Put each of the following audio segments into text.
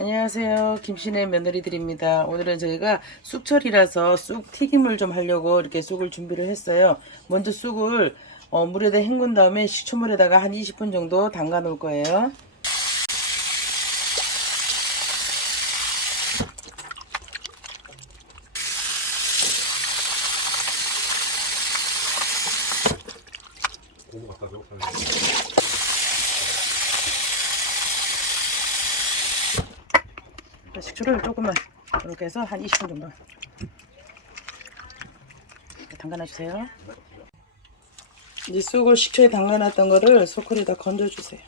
안녕하세요. 김신의 며느리들입니다. 오늘은 저희가 쑥철이라서 쑥 튀김을 좀 하려고 이렇게 쑥을 준비를 했어요. 먼저 쑥을 어, 물에다 헹군 다음에 식초물에다가 한 20분 정도 담가 놓을 거예요. 고구 갖다 줘. 식초를 조금만 이렇게 해서 한 20분 정도 이렇게 담가 놔주세요. 이제 쑥을 식초에 담가 놨던 거를 소쿠리에다 건져 주세요.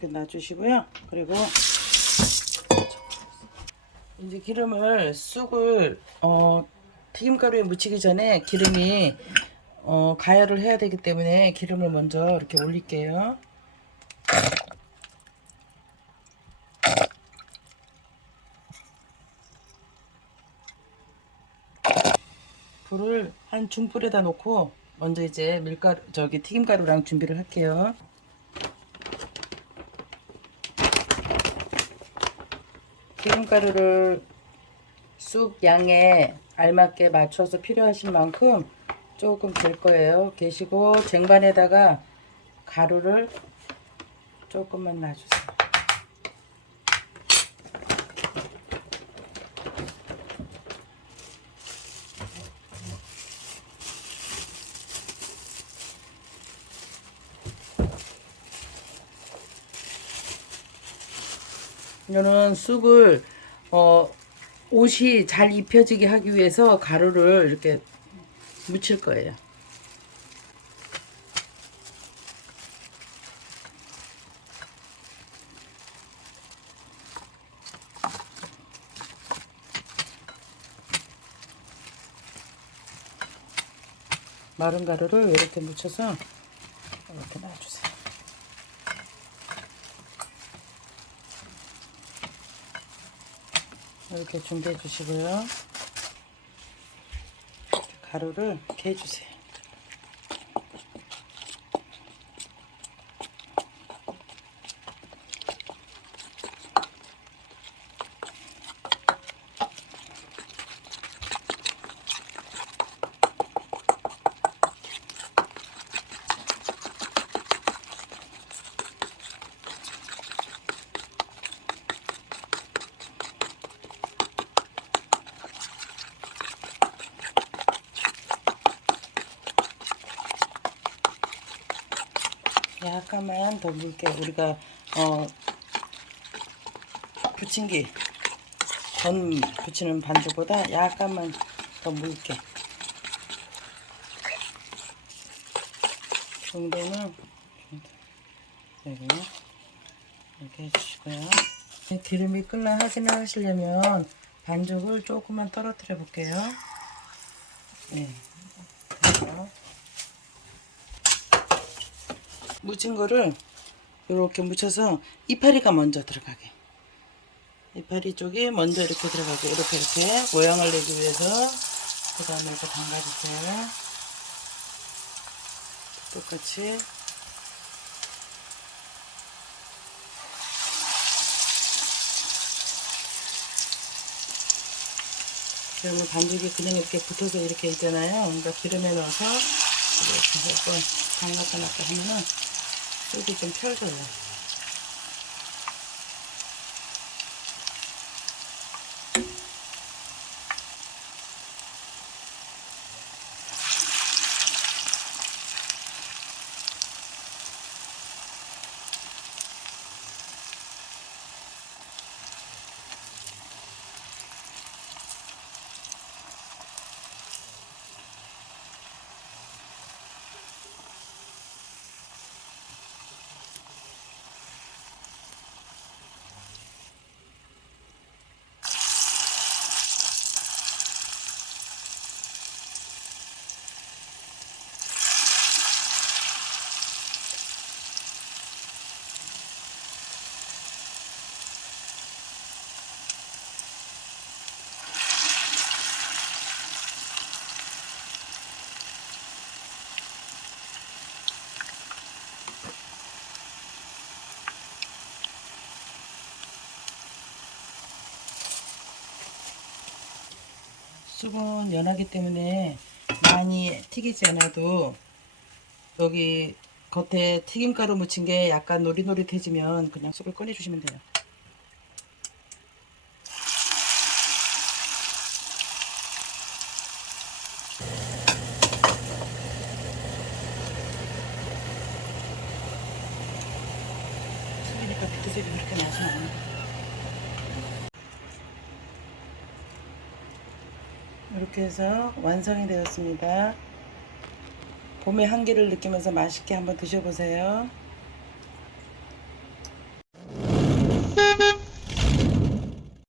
이렇게 놔주시고요. 그리고 이제 기름을 쑥을 어, 튀김가루에 묻히기 전에 기름이 어, 가열을 해야 되기 때문에 기름을 먼저 이렇게 올릴게요. 불을 한 중불에다 놓고 먼저 이제 밀가루 저기 튀김가루랑 준비를 할게요. 기름가루를 쑥 양에 알맞게 맞춰서 필요하신 만큼 조금 될 거예요. 계시고 쟁반에다가 가루를 조금만 놔주세요. 이거는 쑥을 어, 옷이 잘 입혀지게 하기 위해서 가루를 이렇게 묻힐 거예요. 마른 가루를 이렇게 묻혀서 이렇게 놔주세요. 이렇게 준비해 주시고요. 가루를 이렇게 해주세요. 약간만 더 물게 우리가 어 부침기 전 부치는 반죽보다 약간만 더 물게. 정도는 그리고 이렇게 해주시고요. 기름이 끓나 확인을 하시려면 반죽을 조금만 떨어뜨려 볼게요. 네. 그래서 묻힌 거를 이렇게 묻혀서 이파리가 먼저 들어가게. 이파리 쪽이 먼저 이렇게 들어가게. 이렇게 이렇게 모양을 내기 위해서 그 다음에 이렇게 담가주세요. 똑같이. 그러면 반죽이 그냥 이렇게 붙어서 이렇게 있잖아요. 그러니까 기름에 넣어서 이렇게 몇번 담갔다 놨다 하면은 속이 좀 펴져요. 쑥은 연하기 때문에 많이 튀기지 않아도 여기 겉에 튀김가루 묻힌 게 약간 노릿노릿해지면 그냥 쑥을 꺼내주시면 돼요. 쑥이니까 비트 소리 그렇게 나지 않아요. 이렇게 해서 완성이 되었습니다. 봄의 한기를 느끼면서 맛있게 한번 드셔보세요.